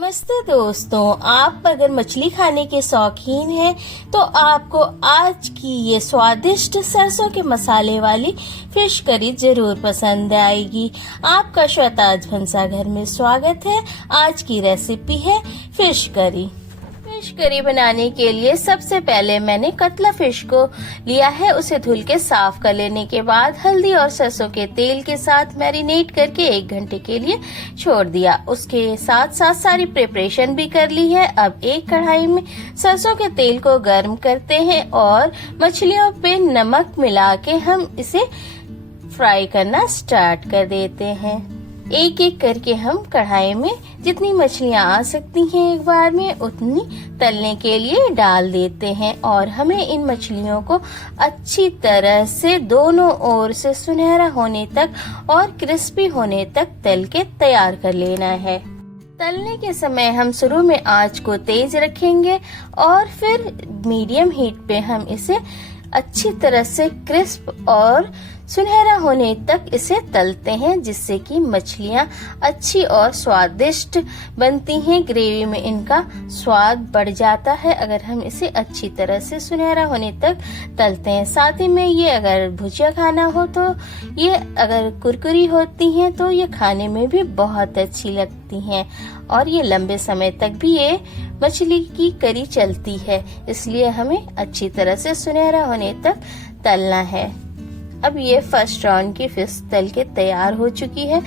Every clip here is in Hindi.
नमस्ते दोस्तों, आप अगर मछली खाने के शौकीन हैं तो आपको आज की ये स्वादिष्ट सरसों के मसाले वाली फिश करी जरूर पसंद आएगी। आपका श्वेताज भंसाघर में स्वागत है। आज की रेसिपी है फिश करी। फिश करी बनाने के लिए सबसे पहले मैंने कतला फिश को लिया है। उसे धुल के साफ कर लेने के बाद हल्दी और सरसों के तेल के साथ मैरिनेट करके 1 घंटे के लिए छोड़ दिया। उसके साथ साथ सारी प्रिपरेशन भी कर ली है। अब एक कढ़ाई में सरसों के तेल को गर्म करते हैं और मछलियों पे नमक मिला के हम इसे फ्राई करना स्टार्ट कर देते हैं। एक एक करके हम कढ़ाई में जितनी मछलियां आ सकती हैं एक बार में उतनी तलने के लिए डाल देते हैं और हमें इन मछलियों को अच्छी तरह से दोनों ओर से सुनहरा होने तक और क्रिस्पी होने तक तल के तैयार कर लेना है। तलने के समय हम शुरू में आंच को तेज रखेंगे और फिर मीडियम हीट पे हम इसे अच्छी तरह से क्रिस्प और सुनहरा होने तक इसे तलते हैं, जिससे कि मछलियां अच्छी और स्वादिष्ट बनती हैं। ग्रेवी में इनका स्वाद बढ़ जाता है अगर हम इसे अच्छी तरह से सुनहरा होने तक तलते हैं। साथ ही में ये अगर भुजिया खाना हो तो ये अगर कुरकुरी होती हैं तो ये खाने में भी बहुत अच्छी लगती हैं और ये लंबे समय तक भी ये मछली की करी चलती है। इसलिए हमें अच्छी तरह से सुनहरा होने तक तलना है। अब ये फर्स्ट राउंड की फिश तल के तैयार हो चुकी है।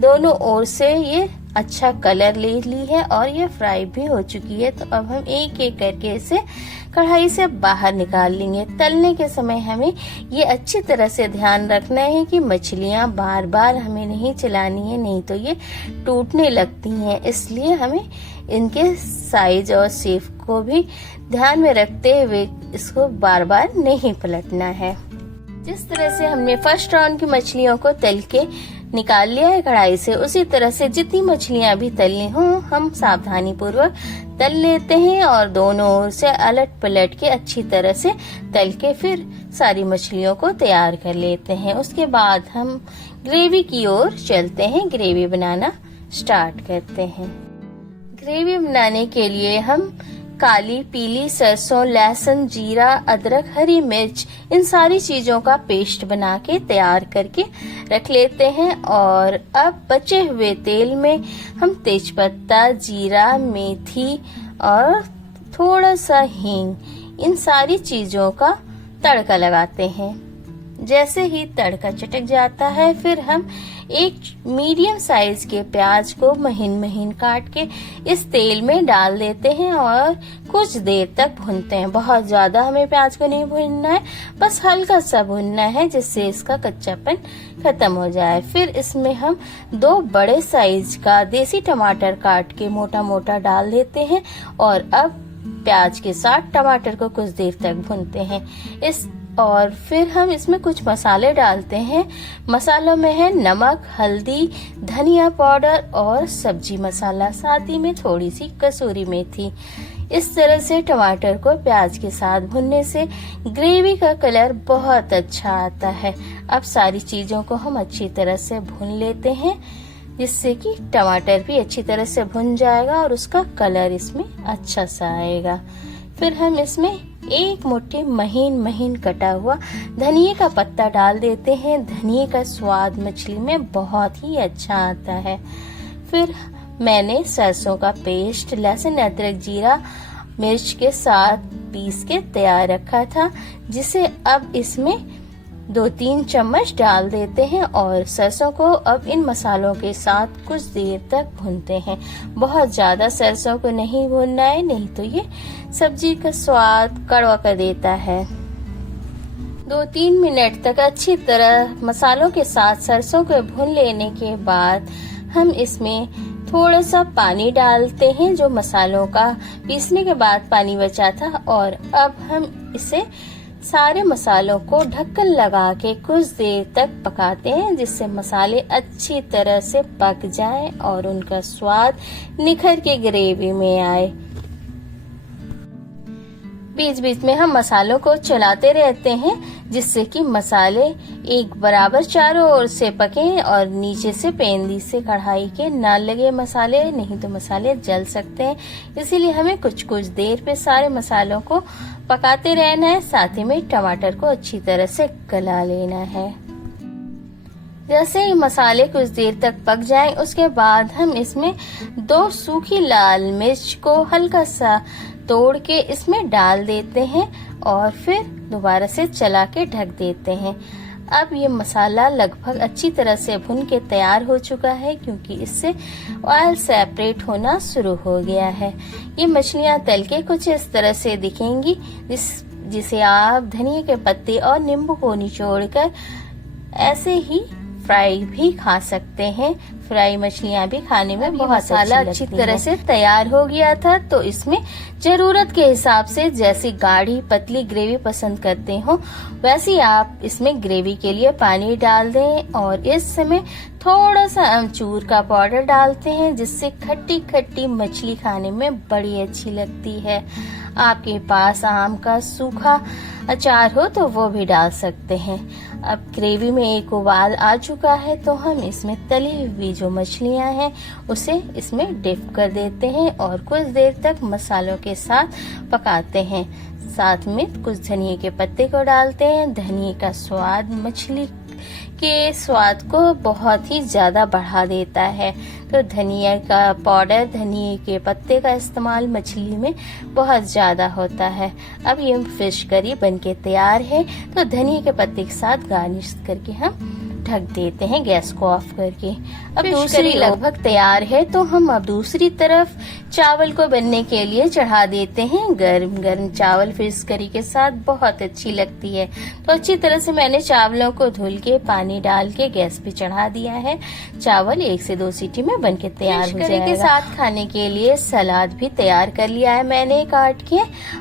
दोनों ओर से ये अच्छा कलर ले ली है और ये फ्राई भी हो चुकी है। तो अब हम एक एक करके इसे कढ़ाई से बाहर निकाल लेंगे। तलने के समय हमें ये अच्छी तरह से ध्यान रखना है कि मछलियां बार बार हमें नहीं चलानी है, नहीं तो ये टूटने लगती हैं। इसलिए हमें इनके साइज और शेप को भी ध्यान में रखते हुए इसको बार बार नहीं पलटना है। जिस तरह से हमने फर्स्ट राउंड की मछलियों को तल के निकाल लिया है कढ़ाई से, उसी तरह से जितनी मछलियां भी तलनी हो हम सावधानी पूर्वक तल लेते हैं और दोनों ओर से अलट पलट के अच्छी तरह से तल के फिर सारी मछलियों को तैयार कर लेते हैं। उसके बाद हम ग्रेवी की ओर चलते हैं। ग्रेवी बनाना स्टार्ट करते हैं। ग्रेवी बनाने के लिए हम काली पीली सरसों, लहसुन, जीरा, अदरक, हरी मिर्च इन सारी चीजों का पेस्ट बना के तैयार करके रख लेते हैं। और अब बचे हुए तेल में हम तेजपत्ता, जीरा, मेथी और थोड़ा सा हींग इन सारी चीजों का तड़का लगाते हैं। जैसे ही तड़का चटक जाता है फिर हम एक मीडियम साइज के प्याज को महीन महीन काट के इस तेल में डाल देते हैं और कुछ देर तक भूनते हैं। बहुत ज्यादा हमें प्याज को नहीं भूनना है, बस हल्का सा भूनना है जिससे इसका कच्चापन खत्म हो जाए। फिर इसमें हम 2 बड़े साइज का देसी टमाटर काट के मोटा मोटा डाल देते हैं और अब प्याज के साथ टमाटर को कुछ देर तक भूनते हैं। और फिर हम इसमें कुछ मसाले डालते हैं। मसालों में है नमक, हल्दी, धनिया पाउडर और सब्जी मसाला, साथ ही में थोड़ी सी कसूरी मेथी। इस तरह से टमाटर को प्याज के साथ भुनने से ग्रेवी का कलर बहुत अच्छा आता है। अब सारी चीजों को हम अच्छी तरह से भून लेते हैं, जिससे कि टमाटर भी अच्छी तरह से भुन जाएगा और उसका कलर इसमें अच्छा सा आएगा। फिर हम इसमें 1 मुट्ठी महीन महीन कटा हुआ धनिये का पत्ता डाल देते हैं। धनिये का स्वाद मछली में बहुत ही अच्छा आता है। फिर मैंने सरसों का पेस्ट, लहसुन, अदरक, जीरा, मिर्च के साथ पीस के तैयार रखा था, जिसे अब इसमें 2-3 चम्मच डाल देते हैं और सरसों को अब इन मसालों के साथ कुछ देर तक भूनते हैं। बहुत ज्यादा सरसों को नहीं भूनना है, नहीं तो ये सब्जी का स्वाद कड़वा कर देता है। 2-3 मिनट तक अच्छी तरह मसालों के साथ सरसों को भून लेने के बाद हम इसमें थोड़ा सा पानी डालते हैं, जो मसालों का पीसने के बाद पानी बचा था। और अब हम इसे सारे मसालों को ढक्कन लगा के कुछ देर तक पकाते हैं, जिससे मसाले अच्छी तरह से पक जाएं और उनका स्वाद निखर के ग्रेवी में आए। बीच बीच में हम मसालों को चलाते रहते हैं जिससे कि मसाले एक बराबर चारों ओर से पकें और नीचे से पेंदी से कढ़ाई के ना लगे मसाले, नहीं तो मसाले जल सकते हैं। इसीलिए हमें कुछ कुछ देर पे सारे मसालों को पकाते रहना है। साथ ही में टमाटर को अच्छी तरह से गला लेना है। जैसे ही मसाले कुछ देर तक पक जाएं, उसके बाद हम इसमें 2 सूखी लाल मिर्च को हल्का सा तोड़ के इसमें डाल देते हैं और फिर दोबारा से चला के ढक देते हैं। अब ये मसाला लगभग अच्छी तरह से भुन के तैयार हो चुका है, क्योंकि इससे ऑयल सेपरेट होना शुरू हो गया है। ये मछलियाँ तल के कुछ इस तरह से दिखेंगी, जिसे आप धनिया के पत्ते और नींबू को निचोड़कर ऐसे ही फ्राई भी खा सकते हैं। फ्राई मछलियाँ भी खाने में बहुत मसाला अच्छी तरह से तैयार हो गया था, तो इसमें जरूरत के हिसाब से जैसी गाढ़ी पतली ग्रेवी पसंद करते हो वैसी आप इसमें ग्रेवी के लिए पानी डाल दें। और इस समय थोड़ा सा अमचूर का पाउडर डालते हैं, जिससे खट्टी खट्टी मछली खाने में बड़ी अच्छी लगती है। आपके पास आम का सूखा अचार हो तो वो भी डाल सकते हैं। अब ग्रेवी में एक उबाल आ चुका है, तो हम इसमें तली हुई जो मछलियां हैं उसे इसमें डिप कर देते हैं और कुछ देर तक मसालों के साथ पकाते हैं। साथ में कुछ धनिया के पत्ते को डालते हैं। धनिया का स्वाद मछली के स्वाद को बहुत ही ज्यादा बढ़ा देता है, तो धनिया का पाउडर, धनिया के पत्ते का इस्तेमाल मछली में बहुत ज्यादा होता है। अब ये फिश करी बनके तैयार है, तो धनिया के पत्ते के साथ गार्निश करके हम ढक देते हैं गैस को ऑफ करके। अब दूसरी लगभग तैयार है, तो हम अब दूसरी तरफ चावल को बनने के लिए चढ़ा देते हैं। गर्म गर्म चावल फिश करी के साथ बहुत अच्छी लगती है। तो अच्छी तरह से मैंने चावलों को धुल के पानी डाल के गैस पे चढ़ा दिया है। चावल 1 से 2 सीटी में बनके तैयार हो जाएगा। के साथ खाने के लिए सलाद भी तैयार कर लिया है मैंने काट के,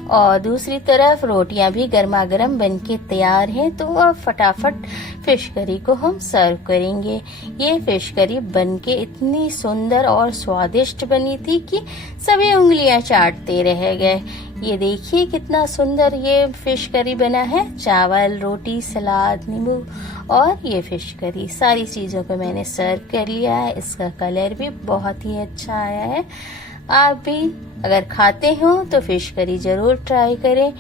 और दूसरी तरफ रोटियां भी गर्मा गर्म बनके तैयार है। तो अब फटाफट फिश करी को हम सर्व करेंगे। ये फिश करी बनके इतनी सुंदर और स्वादिष्ट बनी थी कि सभी उंगलियां चाटते रह गए। ये देखिए कितना सुंदर ये फिश करी बना है। चावल, रोटी, सलाद, नींबू और ये फिश करी, सारी चीजों को मैंने सर्व कर लिया है। इसका कलर भी बहुत ही अच्छा आया है। आप भी अगर खाते हो तो फिश करी जरूर ट्राई करें।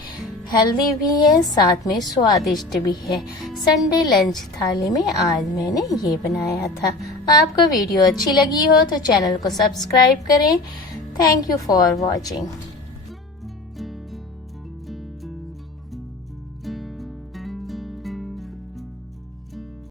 हेल्दी भी है, साथ में स्वादिष्ट भी है। संडे लंच थाली में आज मैंने ये बनाया था। आपको वीडियो अच्छी लगी हो तो चैनल को सब्सक्राइब करें। Thank you for watching.